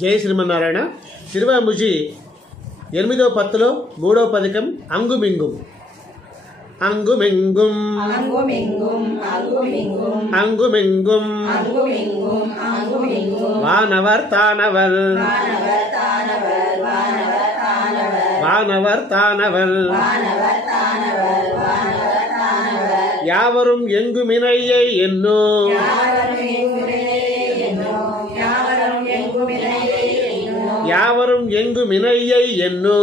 జై శ్రీమన్నారాయణ. తిరువాంబుజి 8వ పత్తులో 3వ పథకం అంగుమింగుం. అంగుమింగుం అంగుమింగుం వానవర్ తానవల్ வானவர் தானவல் யாவரும் எங்குமினையை என்னோ யாவரும் எங்குமினையை என்னோ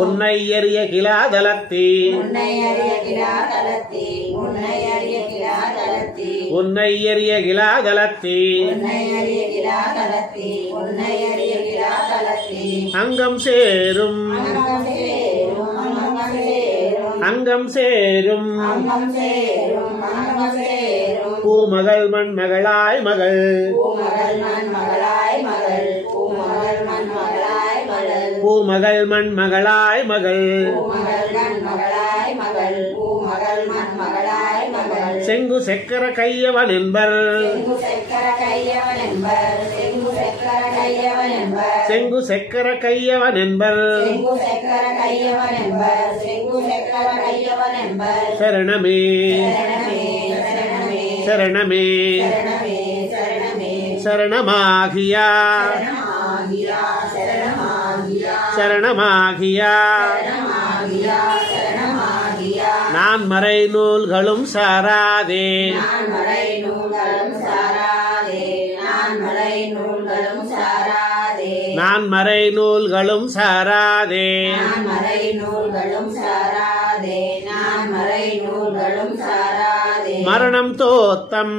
உன்னை எறிய கிலாதலத்தி உன்னை எறிய கிலாதலத்தி அங்கம் சேரும் அங்கம் சேரும் பூமகள் மண்மகளாய் மகள் பூமகள் மண்மகளாய் மகள் செங்கு செக்கர கையவன் என்பர் செங்கு செக்கர கையவன் என்பர் சரணமே சரணமே சரணமாகியா சரணமாகியா நான் மறை நூல்களும் சாராதே நான் மறை நூல்களும் சாராதே மரணம் தோத்தம்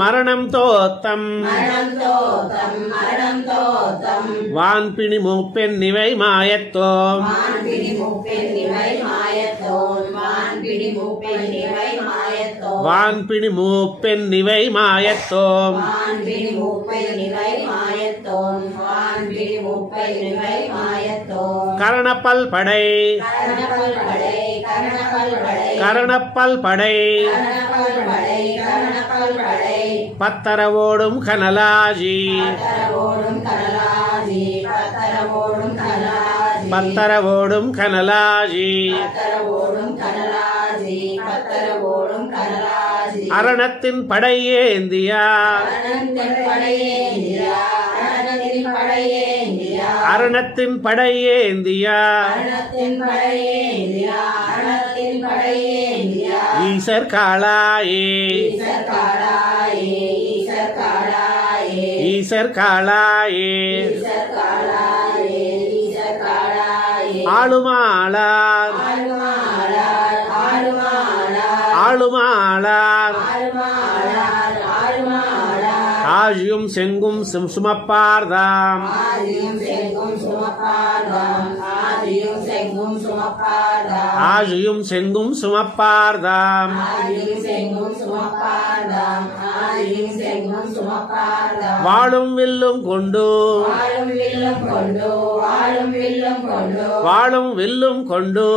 மரணம் தோத்தம் வான்பிணி மூப்பெண் நிவை மாயத்தோம் வான்பிணி மூப்பெண் நிவை மாயத்தோம் கரணப்பல் படை கரணப்பல் படை பத்தரவோடும் கனலாஜி பத்தரவோடும் கனலாஜி அரணத்தின் படையேந்தியா அரணத்தின் படையேந்தியா ஈசர் காளாயே ஈசர் காளாயே ஆளுமாளார் ஆளுமாளார் ஆழியும் செங்கும் சுமப்பார்தாம் ஆழியும் செங்கும் சுமப்பார்தாம் வாழும் வில்லும் கொண்டு வாழும் வில்லும் கொண்டு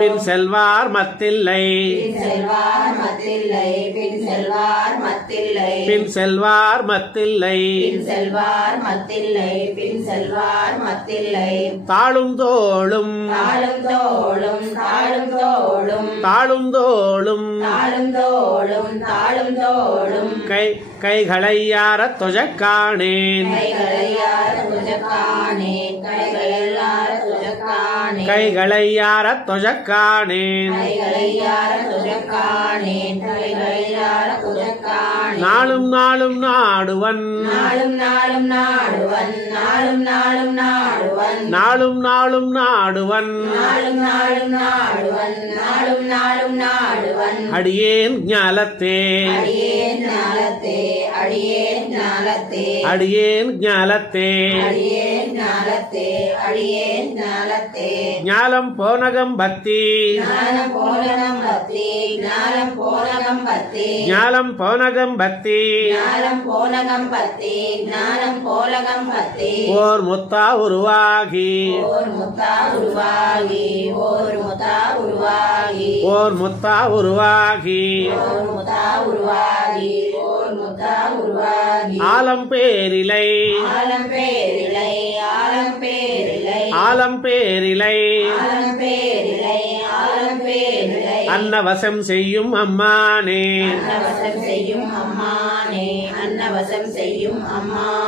பின் செல்வார் மத்தில்லை பின் செல்வார் மத்தில்லை தாளும் தோளும் தாளும் தோளும் கைகளை யார தொஜக்கானேன் கைகளை யார தொஜக்கானேன் நாளும் நாளும் நாடுவன் நாளும் நாளும் நாடுவன் அடியேன் ஞாலத்தே அடியேன் ஞாலத்தே ஞாலத்தே அடியேன் ஞாலத்தே ஞாலம் போனகம் பக்தி ஞானம் போனகம் பக்தி ஞானம் போனகம் பக்தி ஞாலம் போனகம் பக்தி ஞானம் போனகம் பக்தி ஞானம் போலகம் பக்தி ஓர் முத்தா உருவாகி ஓர் முத்தா உருவாகி ஓர் முத்தா உருவாகி ஓர் முத்தா உருவாகி ஓர் முத்தா உருவாகி ஓர் முத்தா உருவாகி ஆலம் பேரிலை ஆலம் பேரிலை ஆலம் பேரிலை ஆலம் பேரிலை ஆலம் பேரிலை ஆலம் பேரிலை அன்னவசம் செய்யும் அம்மானே அன்னவசம் செய்யும் அம்மானே அன்னவசம் செய்யும் அம்மானே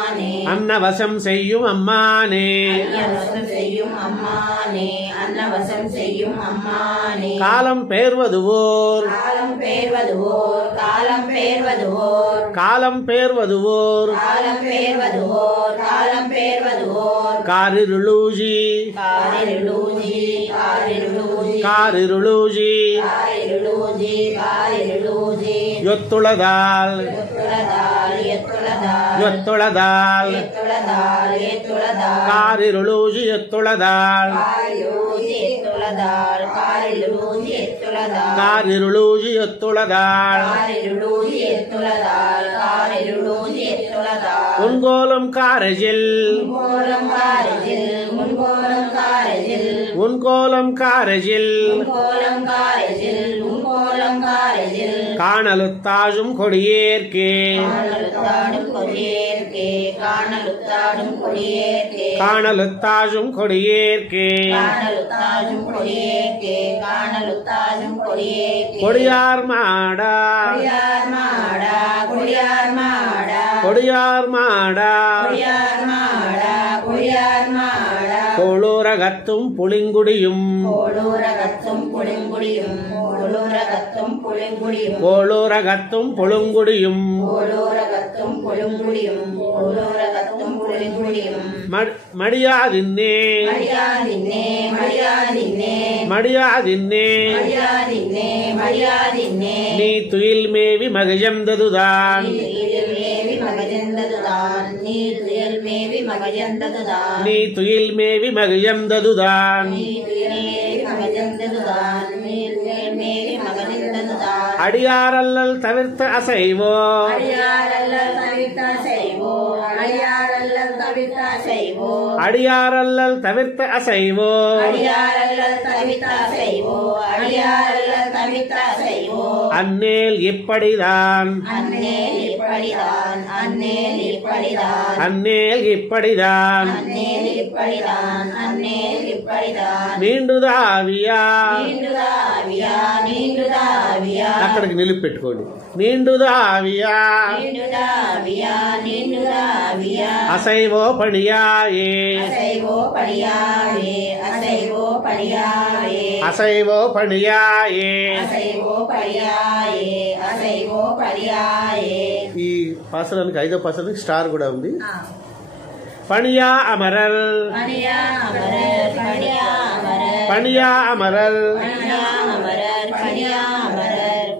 அன்னவசம் செய்யும் அம்மானே அன்னவசம் செய்யும் அம்மானே அன்னவசம் செய்யும் அம்மானே காலம் பேர்வதுவோர் காலம் பேர்வதுவோர் காலம் பேர்வதுவோர் காலம் பேர்வதுவோர் காலம் பேர்வதுவோர் காலம் பேர்வதுவோர் காரிருளூஜி காரிருளூஜி காரிருளூஜி காரிருளூஜி காரிருளூஜி காரிருளூஜி యొత్తుளதால் எத்துளதால் எத்துளதால் యొత్తుளதால் எத்துளதால் எத்துளதால் காரிருளூஜி యొత్తుளதால் காரிருளூஜி எத்துளதால் காரிருளூஜி எத்துளதால் காரிருளூஜி యొత్తుளதால் காரிருளூஜி எத்துளதால் காரிருளூஜி எத்துளதால் உன்கோலம் காரஜில் முன்கோலம் காரஜில் முன்கோலம் காரஜில் உன்கோலம் காரஜில் முன்கோலம் காரஜில் முன்கோலம் காரஜில் காணலுத்தாஜும் கொடியேற்கே காணலுத்தாடும் கொடியேற்கே காணலுத்தாடும் கொடியேற்கே காணலுத்தாஜும் கொடியேற்கே காணலுத்தாடும் கொடியேற்கே காணலுத்தாடும் கொடியேற்கே கொடியார் மாடா கொடியார் மாடா கொடியார் மாடா கொடியார் மாடா கொடியார் மாடா கொடியார் மாடா கோளூரகத்தும் புளிங்குடியும் கோளூரகத்தும் புளிங்குடியும் கோளூரகத்தும் புளிங்குடியும் கோளூரகத்தும் புழுங்குடியும் கோளூரகத்தும் புளிங்குடியும் கோளூரகத்தும் புளிங்குடியும் மடியாதின்னே மரியாதின்னே மரியாதின்னே மடியாதின்னே மரியாதின்னே மரியாதின்னே நீ துயில் மேவி மகிழந்ததுதான் மேவி மகஜந்ததுதான் நீ துயல் மேவி மகஜந்ததுதான் நீ துயில் மேவி மகிழந்ததுதான் நீ துயல் மேவி மகஜந்ததுதான் நீ துயல் மேவி மகஜந்ததுதான் அடியாரல்லல் தவிர்த்த அசைவோ அடியாரல்லல் தவிர்த்த செய்வோ அடியாரல்லல் தவிர்த்த செய்வோ அடியாரல்லல் தவிர்த்த அசைவோ அடியாரல்லல் தவிர்த்த செய்வோ அடியாரல்லல் தவிர்த்த செய்வோ அன்னேல் இப்படிதான் அன்னேல் இப்படிதான் அன்னேல் இப்படிதான் அன்னேல் இப்படிதான் அன்னேல் இப்படிதான் அன்னேல் இப்படிதான் నీండుదావియా நீண்டுதாவியா நீண்டுதாவியா అక్కడికి నిలిపెట్టుకోండి నీండుదావియా நீண்டுதாவியா நீண்டுதாவியா అసైవో పడియాయే அசைவோ படியாவே அசைவோ படியாவே అసైవో పడియాయే அசைவோ படியாயே அசைவோ படியாயே ఈ పాసరానికి ఐదో పాసరానికి స్టార్ కూడా ఉంది పణియా అమరల్ பணியா அமரர் பணியா அமரர் పణియా అమరల్ பணியா அமரர் பணியா அமரர்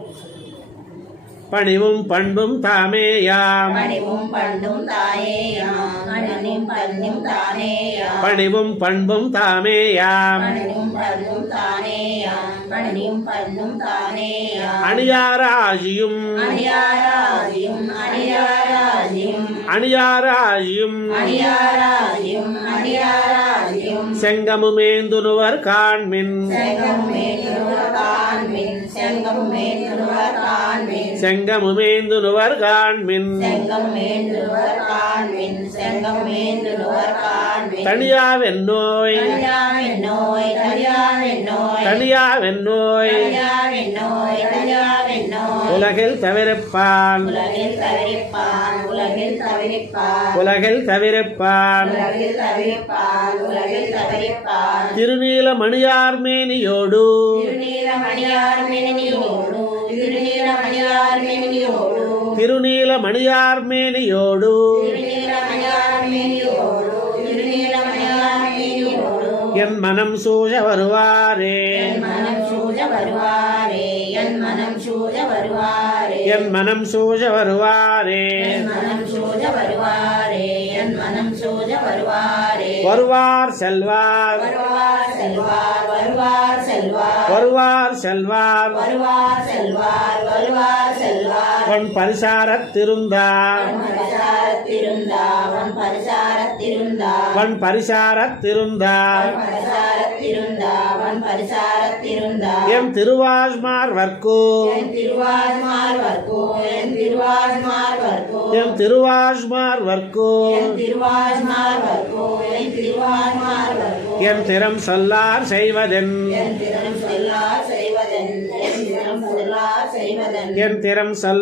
பணிவும் பண்பும் தாமேயாம் பணிவும் பண்டும் தாயேயாம் பணிவும் பண்பும் தானேயாம் பணிவும் பண்பும் தாமேயாம் பணிவும் பண்பும் தானேயாம் பணிவும் பண்பும் தானேயாம் அணியாராஜியும் அணியாராஜியும் அணியாராஜியும் அணியாராஜியும் அணியாராஜியும் அணியாராஜியும் செங்கமுமேந்துனுவர் காண்மின் செங்கமுமேந்துவர் காண்மின் செங்கமுமேந்துவர் காண்மின் செங்கமுமேந்துனுவர் காண்மின் செங்கமுமேந்துவர் காண்மின் செங்கமுமேந்துவர் காண்மின் தனியாவென்னோய் தனியாவென்னோய் தனியாவென்னோய் தனியாவென்னோய் தனியாவென்னோய் தனியாவென்னோய் உலகில் தவிரப்பான் உலகில் தவிரிப்பான் உலகில் தவிரிப்பான் உலகில் தவிரப்பான் உலகில் தவிரிப்பான் உலகில் தவிரிப்பான் திருநீலமணியார் மேனியோடு திருநீலமணியார் மேனியோடு திருநீலமணியார் மேனியோடு திருநீலமணியார் மேனியோடு திருநீலமணியார் மேனியோடு திருநீலமணியார் மேனியோடு என் மனம் சூழ வருவாரே என் மனம் சூழ வருவாரே என் மனம் சூழ வருவாரே என் மனம் சூழ வருவாரே என் மனம் சூழ வருவாரே என் மனம் சூழ வருவாரே வருவார் செல்வார் வருவார் செல்வார் வருவார் செல்வார் வருவார் செல்வார் வருவார் செல்வார் வருவார் செல்வார் பொன் பரிசாரத்திருந்தார் பரிசாரத்திருந்தாவன் பரிசாரத்திருந்தாவன் பொன் பரிசாரத்திருந்தார் பரிசாரத்திருந்தாவன் பரிசாரத்திருந்தாவன் எம் திருவாஸ்மார் வர்க்கு என் திருவாஸ்மார் வர்க்கு என் திருவாஸ்மார் வர்க்கு எம் திருவாஸ்மார் வர்க்கு என் திருவாஸ்மார் வர்க்கு என் திருவாஸ்மார் வர்க்கு எம் திறம் சொல்லார் செய்வதென் என் திறம் சொல்லார் செய்வதன் என் திறம் சொல்லார் செய்வதன் என் திறம்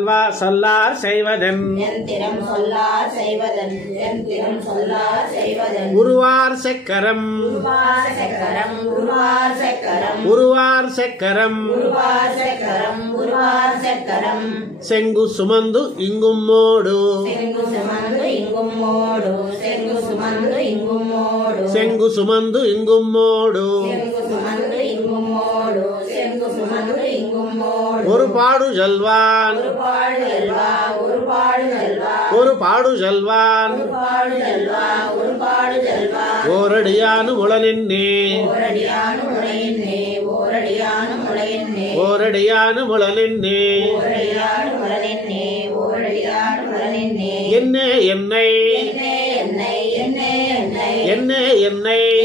சொல்லார் செய்வதென் என் திறம் சொல்லார் செய்வதன் என் திறம் சொல்லார் செய்வதன் உருவார் செக்கரம் உருவார் சக்கரம் உருவார் சக்கரம் உருவார் செக்கரம் உருவார் சக்கரம் உருவார் சக்கரம் செங்கு சுமந்து இங்கும் மோடு செங்கு சுமந்து இங்கும் மோடு செங்கு சுமந்து இங்கும் மோடு செங்கு சுமந்து இங்கும் மோடு செங்கு சுமந்து இங்கும் மோடு செங்கு சுமந்து இங்கும் மோடு ஒரு பாடு ஜல்வான் ஒரு பாடு செல்வா ஒரு பாடு செல்வா ஒரு பாடு ஜல்வான் ஒரு பாடு செல்வா ஒரு பாடு செல்வா ஓரடியானு முளனின்னே ஓரடியானு முளையின்னே ஓரடியானு முளையின்னே ஓரடியானு முளனின்னே ஓரடியானு முளையின்னே ஓரடியானு முளையின்னே என்னே என்னை என்னே என்னை என்னே என்னை என்னே என்னை என்னே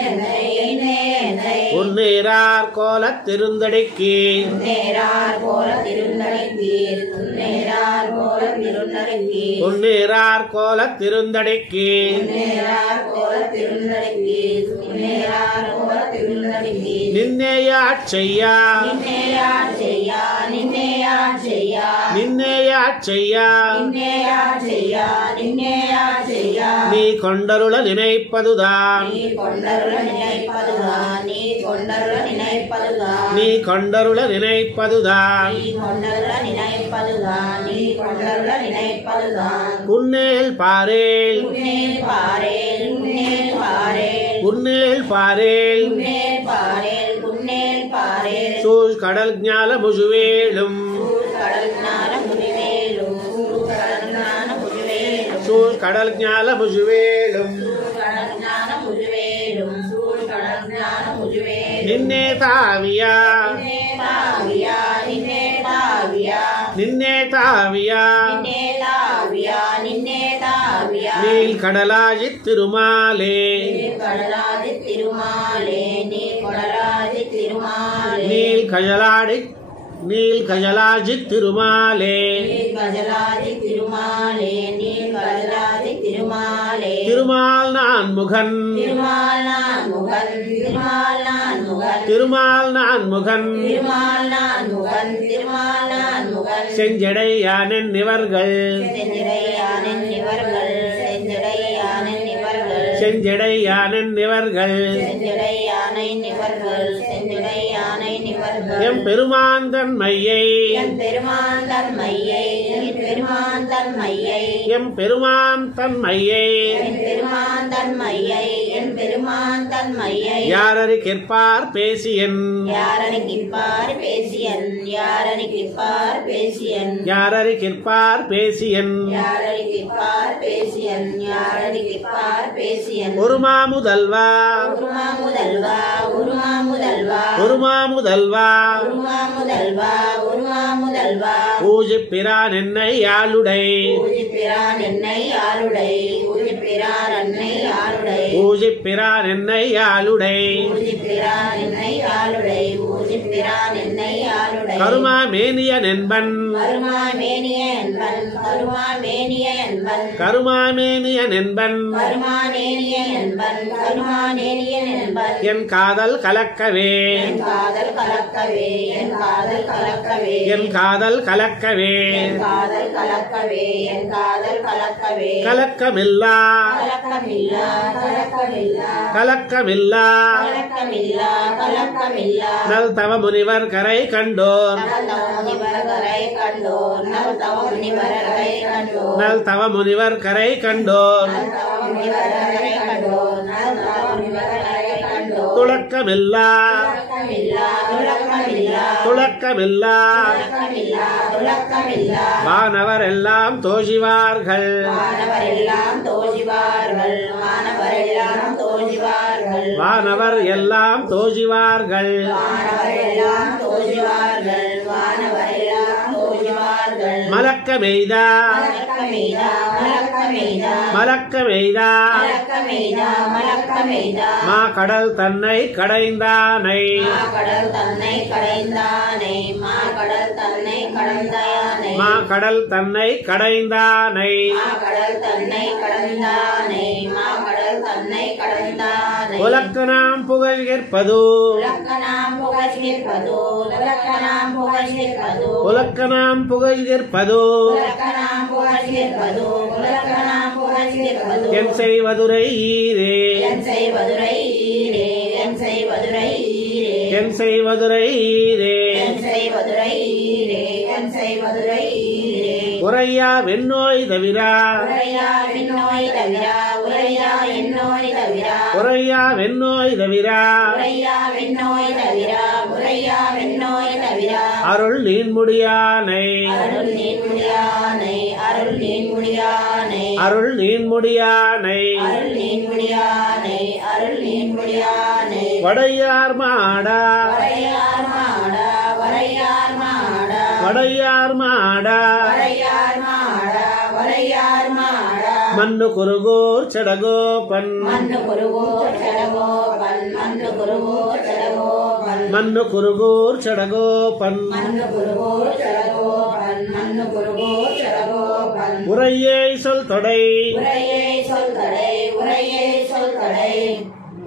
என்னை என்னே என்னை உன்னேரார் கோலத் திருந்தடிக்கு நேரார் போல திருநடைப்பீர் நேரார் போல திருநடைப்பீர் உன்னேரார் கோலத் திருந்தடிக்கு நேரார் போல திருநடைப்பீர் நேரார் போல திருநடைப்பீர் நின்னேயாட் செய்யா நின்னேயார் செய்யா நின்னேயார் செய்யா நின்னேயாட் செய்யா நின்னேயார் செய்யா நின்னேயார் செய்யா நீ கொண்டருள நினைப்பதுதான் நீ கொண்டருள நினைப்பதுதான் நீ கொண்டருள நினைப்பதுதான் நீ கொண்டருள நினைப்பதுதான் நீ கொண்டருள நினைப்பதுதான் நீ கொண்டருள நினைப்பதுதான் உன்னேல் பாரேல் உன்னேல் பாரேல் உன்னேல் பாரேல் உன்னேல் பாரேல் உன்னேல் பாரேல் உன்னேல் பாரேல் சூழ் கடல் ஞால முழுவேளும் கடல் ஞான முனிவேலும் கடல் ஞான முனிவேலும் சூழ் கடல் ஞால முழுவேளும் கடல் ஞான முனிவேலும் கடல் ஞான முனிவேலும் நின்னே தாவியா நின்னே தாவியா நின்னே தாவியா நின்னே தாவியா நின்னே தாவியா நின்னே தாவியா நீல் கடலாஜித் திருமாலே கடலாதி திருமாலே நீ கடலாதி திருமாலே நீல் கஜலாஜித் திருமாலே நீ கஜலாதி திருமாலே நீ கஜலாதி திருமாலே திருமால் நான் முகன் திருமால் நான் முகன் திருமால் நான் முகன் திருமால் நான் முகன் திருமால் நான் முகன் திருமால் நான் முகன் செஞ்சடையானென் நிவர்கள் செஞ்சிடையானின் இவர்கள் செஞ்சிடையானின் இவர்கள் செஞ்சடையானென் நிவர்கள் செஞ்சிடையானை நிவர்கள் செஞ்சிடையானை நிவர்கள் எம் பெருமான் தன்மையை என் பெருமான் தன்மையை என் பெருமான் தன்மையை எம் பெருமான் தன்மையை என் பெருமான் தன்மையை என் பெருமான் தன்மையை யாரறி கிற்பார் பேசியன் யாரனி கிப்பார் பேசியன் யாரனி கிப்பார் பேசியன் யாரறி கிற்பார் பேசியன் யாரனி கிப்பார் பேசியன் யாரனி கிப்பார் பேசியன் ஒருமா முதல்வா உருமா முதல்வா உருமா முதல்வா ஒருமா முதல்வா உருமா முதல்வா உருமா முதல்வா பூஜிப்பிரான் என்னை யாழுடை பூஜிப்பிரான் என்னை ஆளுடை பூஜிப்பிரான் என்னை ஆளுடை பூஜிப்பிரான் என்னை யாழுடை பூஜிப்பிரான் என்னை ஆளுடை பூஜிப்பிரான் என்னை ஆளுடை கருமா மேனிய நென்பன் கருமா மேனிய என்பன் கருமா மேனிய என்பன் கருமா மேனிய நென்பன் கருமா நேனிய என்பன் கருமா நேனிய என்பன் என் காதல் கலக்கவே என் காதல் கலக்கவே என் காதல் கலக்கவே என் காதல் கலக்கவே என் காதல் கலக்கவே என் காதல் கலக்கவே கலக்கமில்லா கலக்கமில்லா கலக்கமில்லா கலக்கமில்லா கலக்கமில்லா கலக்கமில்லா நல் தவ முனிவர் கரை கண்டோர் நவ முனிவரகரை கண்டோர் நவ தவ முனிவரகரை கண்டோர் நல் தவ முனிவர் கரை கண்டோர் தவ முனிவரகரை கண்டோர் நவ தவ முனிவரகரை கண்டோர் துளக்கமில்லா துளக்கமில்லா துளக்கமில்லா துளக்கமில்லா துளக்கமில்லா துளக்கமில்லா வானவர் எல்லாம் தோஷிவார்கள் மாணவரெல்லாம் தோஷிவார்கள் மாணவரெல்லாம் தோஜிவார்கள் வானவர் எல்லாம் தோஜிவார்கள் வானவர் எல்லாம் தோஜிவார்கள் வானவர் எல்லாம் தோஜிவார்கள் மலக்கமெய்தா மலக்கமெய்தா மலக்கமெய்தா மலக்கமெய்தா மலக்கமெய்தா மலக்கமெய்தா மா கடல் தன்னை கடைந்தானை மா கடல் தன்னை கடைந்தானே மா கடல் தன்னை கடந்தானே மா கடல் தன்னை கடைந்தானை மா கடல் தன்னை கடந்தானே மா கடல் தன்னை கடந்தானே உலக்கனாம் புகழ் ஏற்பது உலக்கனாம் புகழ் நிற்பதோ உலக்கனாம் புகழ் நிற்பதோ உலக்கனாம் புகழ் ஏற்பது உலக்கனாம் புகழ் நிற்பதோ உலக்கனாம் புகழ் நிற்பதோ என் செய்வதுரை ஈரே என் செய்வதுரை ஈரே என் செய்வதுரை ஈரே என் செய்வதுரை ஈரே என் செய்வதுரை ஈரே என் செய்வதுரை ஈரே உரையா வெண்ணோய் தவிரா உரையா விண்ணோய் தவிரா உரையா என்னோய் தவிரா உரையா வெண்ணோய் தவிரா உரையா விண்ணோய் தவிரா உரையா விண்ணோய் தவிரா அருள் நீன்முடியானை அருள் நீன்முடியானை அருள் நீன்முடியானை அருள் நீன்முடியானை அருள் நீன்முடியானை அருள் நீன்முடியானை வடையார் மாடா வரையார் மாடா வரையார் மாடா வடையார் மாடா வரையார் மாடா வரையார் மாடா மண்ணு குருகூர் செடகோபன் மண்ணு குருகோர் செடகோபன் மண்ணு குருகோர் செடகோபன் மண்ணு குருகூர் செடகோபன் மண்ணு குருகோர் செடகோபன் மண்ணு குருகோர் செடகோபன் உரையே சொல் தொடை உரையே சொல் தடை உரையே சொல் தடை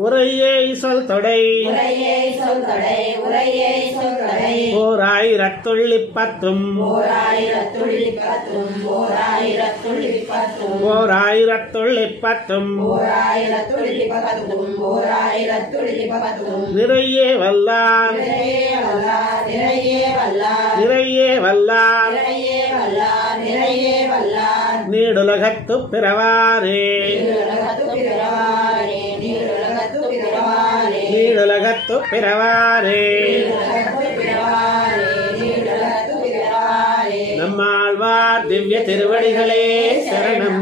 உரையே சொல் தொடை உரையே சொல் தடை உரையே சொல் தடை ஓர் ஆயிரத்துள்ளிப்பத்தும் ஓர் ஆயிரத்துள்ளிப்பத்தும் ஓர் ஆயிரத்துள்ளிப்பத்தும் ஓர் ஆயிரத்துள்ளிப்பத்தும் ஓர் ஆயிரத்துள்ளிப்பத்தும் ஓர் ஆயிரத்துள்ளிப்பத்தும் நிறையே வல்லார் நிறையே வல்லார் நிறையே வல்லார் நிறையே வல்லார் நிறையே வல்லார் நிறையே வல்லார் நீடுலகத்து பிறவாரே நீருலகத்து பிறவாரே நீருலகத்து பிறவாரே நீடுலகத்து பிறவாரே நீருலகத்து பிறவாரே நீருலகத்து பிறவாரே நம்மாழ்வார் திவ்ய திருவடிகளே சரணம்.